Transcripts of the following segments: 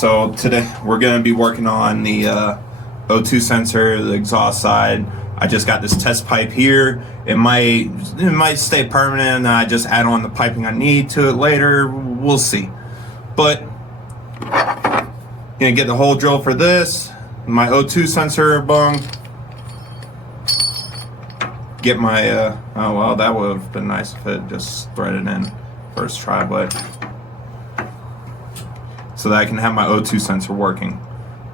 So today we're going to be working on the O2 sensor, the exhaust side. I just got this test pipe here. It might stay permanent and I just add on the piping I need to it later. We'll see. But gonna get the hole drill for this, my O2 sensor bung. Get my oh well, that would have been nice if it just threaded in first try, but so that I can have my O2 sensor working.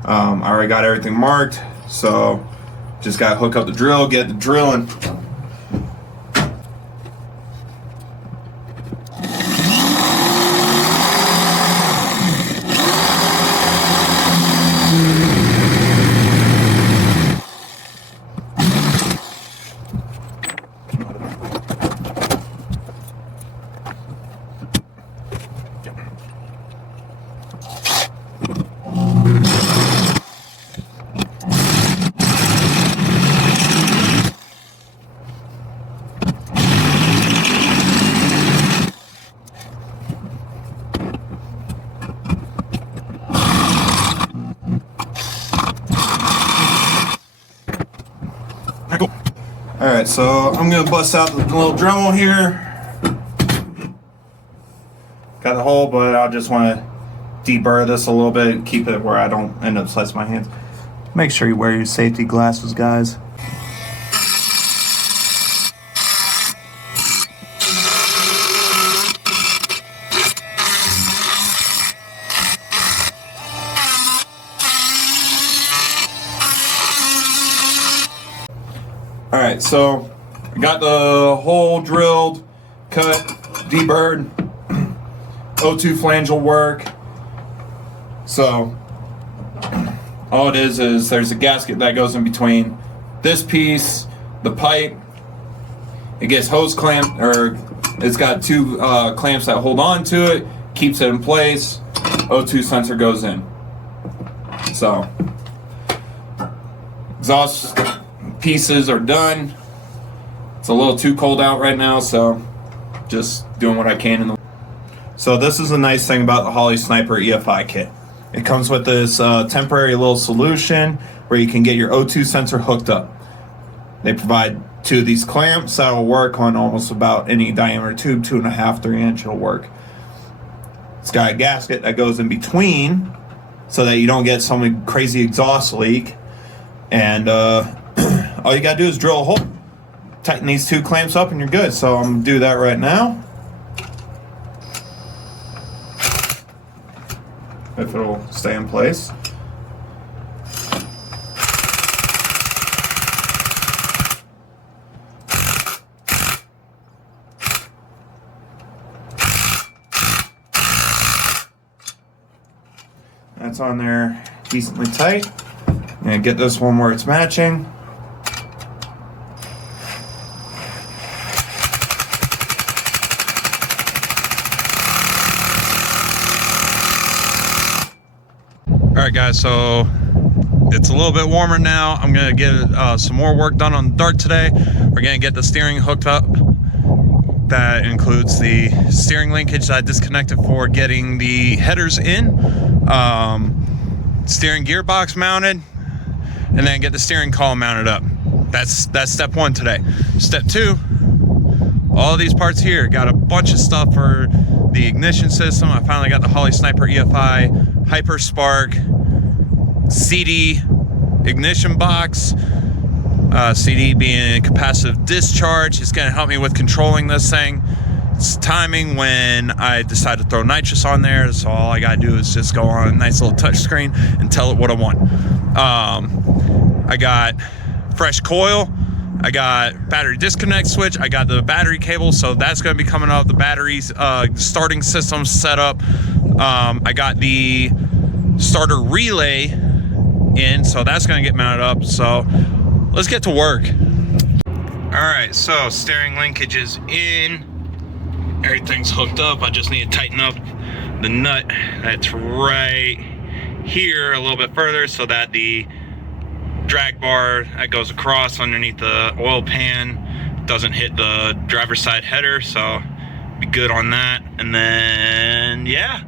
I already got everything marked, so just gotta hook up the drill, get the drilling. Alright, so I'm going to bust out the little Dremel here. Got the hole, but I just want to deburr this a little bit, keep it where I don't end up slicing my hands. Make sure you wear your safety glasses, guys. Alright, so I got the hole drilled, cut, deburred. O2 flange will work. So all it is there's a gasket that goes in between this piece, the pipe. It gets hose clamped, or it's got two clamps that hold on to it, keeps it in place. O2 sensor goes in. So exhaust pieces are done. It's a little too cold out right now, so just doing what I can in the. So this is a nice thing about the Holley Sniper EFI kit. It comes with this temporary little solution where you can get your O2 sensor hooked up. They provide two of these clamps that will work on almost about any diameter tube, 2.5, 3 inch, it'll work. It's got a gasket that goes in between so that you don't get some crazy exhaust leak. And all you gotta do is drill a hole, tighten these two clamps up, and you're good. So I'm gonna do that right now. If it'll stay in place. That's on there decently tight. And get this one where it's matching. Alright guys, so it's a little bit warmer now. I'm going to get some more work done on the Dart today. We're going to get the steering hooked up. That includes the steering linkage that I disconnected for getting the headers in. Steering gearbox mounted. And then get the steering column mounted up. That's step one today. Step two, all these parts here. Got a bunch of stuff for the ignition system. I finally got the Holley Sniper EFI Hyperspark CD ignition box. CD being capacitive discharge. It's going to help me with controlling this thing. It's timing when I decide to throw nitrous on there. So all I got to do is just go on a nice little touch screen and tell it what I want. I got fresh coil. I got battery disconnect switch. I got the battery cable, so that's going to be coming out. The batteries starting system set up. I got the starter relay in, so that's going to get mounted up. So let's get to work. All right, so steering linkage is in. Everything's hooked up. I just need to tighten up the nut that's right here a little bit further so that the drag bar that goes across underneath the oil pan doesn't hit the driver's side header, so be good on that. And then yeah,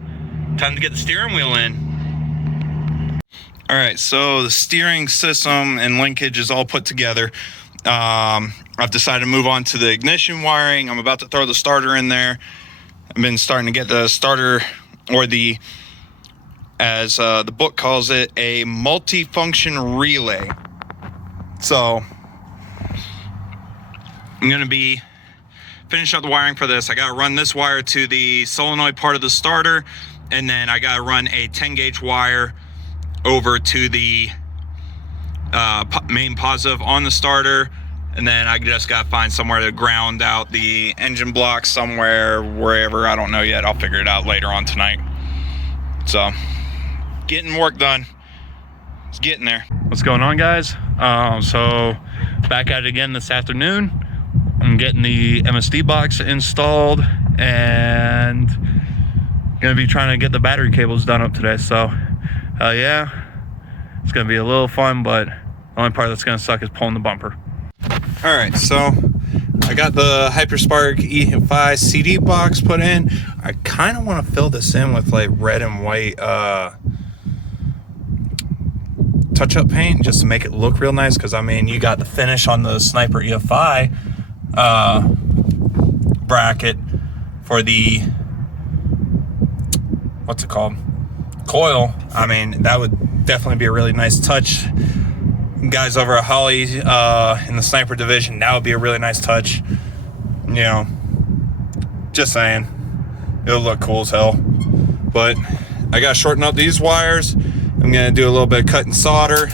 time to get the steering wheel in. All right, so the steering system and linkage is all put together. I've decided to move on to the ignition wiring. I'm about to throw the starter in there. I've been starting to get the starter, or the, as the book calls it, a multi-function relay. So I'm going to be finishing up the wiring for this. I got to run this wire to the solenoid part of the starter, and then I got to run a 10 gauge wire over to the main positive on the starter, and then I just got to find somewhere to ground out the engine block somewhere, wherever, I don't know yet. I'll figure it out later on tonight. So getting work done. It's getting there. What's going on, guys? So back at it again this afternoon. I'm getting the MSD box installed and gonna be trying to get the battery cables done up today. So yeah, it's gonna be a little fun, but the only part that's gonna suck is pulling the bumper. All right, so I got the HyperSpark EFI CD box put in. I kind of want to fill this in with like red and white touch-up paint just to make it look real nice, because I mean, you got the finish on the Sniper EFI bracket for the, what's it called, coil. I mean, that would definitely be a really nice touch. Guys over at Holley in the Sniper division, that would be a really nice touch. You know, just saying, it'll look cool as hell. But I gotta shorten up these wires. I'm gonna do a little bit of cut and solder.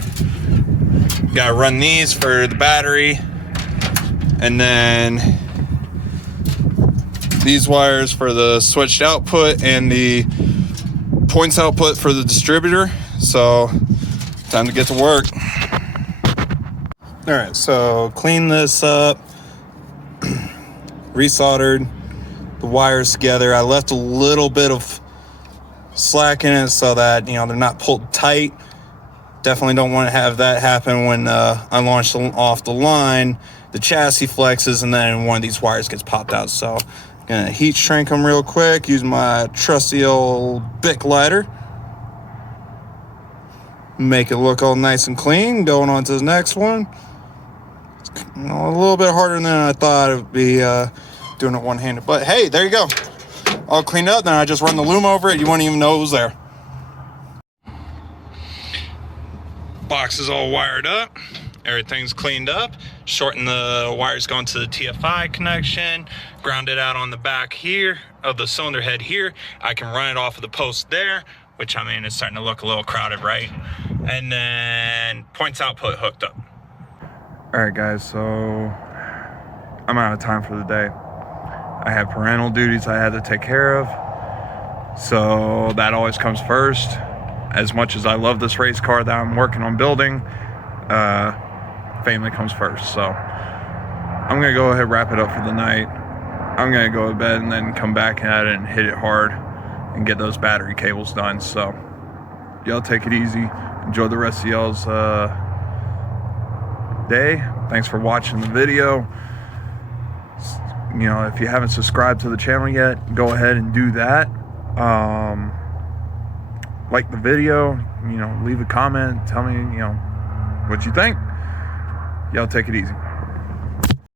Gotta run these for the battery, and then these wires for the switched output and the points output for the distributor. So time to get to work. All right, so clean this up, resoldered the wires together. I left a little bit of slack in it so that, you know, they're not pulled tight. Definitely don't want to have that happen when I launch them off the line. The chassis flexes and then one of these wires gets popped out. So I'm gonna heat shrink them real quick, use my trusty old Bic lighter. Make it look all nice and clean. Going on to the next one. You know, a little bit harder than I thought it would be doing it one-handed. But hey, there you go. All cleaned up. Then I just run the loom over it. You won't even know it was there. Box is all wired up. Everything's cleaned up. Shorten the wires going to the TFI connection. Ground it out on the back here of the cylinder head here. I can run it off of the post there, which, I mean, it's starting to look a little crowded, right? And then points output hooked up. All right, guys, so I'm out of time for the day. I have parental duties I had to take care of, so that always comes first. As much as I love this race car that I'm working on building, family comes first. So I'm gonna go ahead and wrap it up for the night. I'm gonna go to bed and then come back at it and hit it hard and get those battery cables done. So y'all take it easy. Enjoy the rest of y'all's day. Thanks for watching the video. You know, if you haven't subscribed to the channel yet, go ahead and do that. Like the video, you know, leave a comment, tell me, you know, what you think. Y'all take it easy.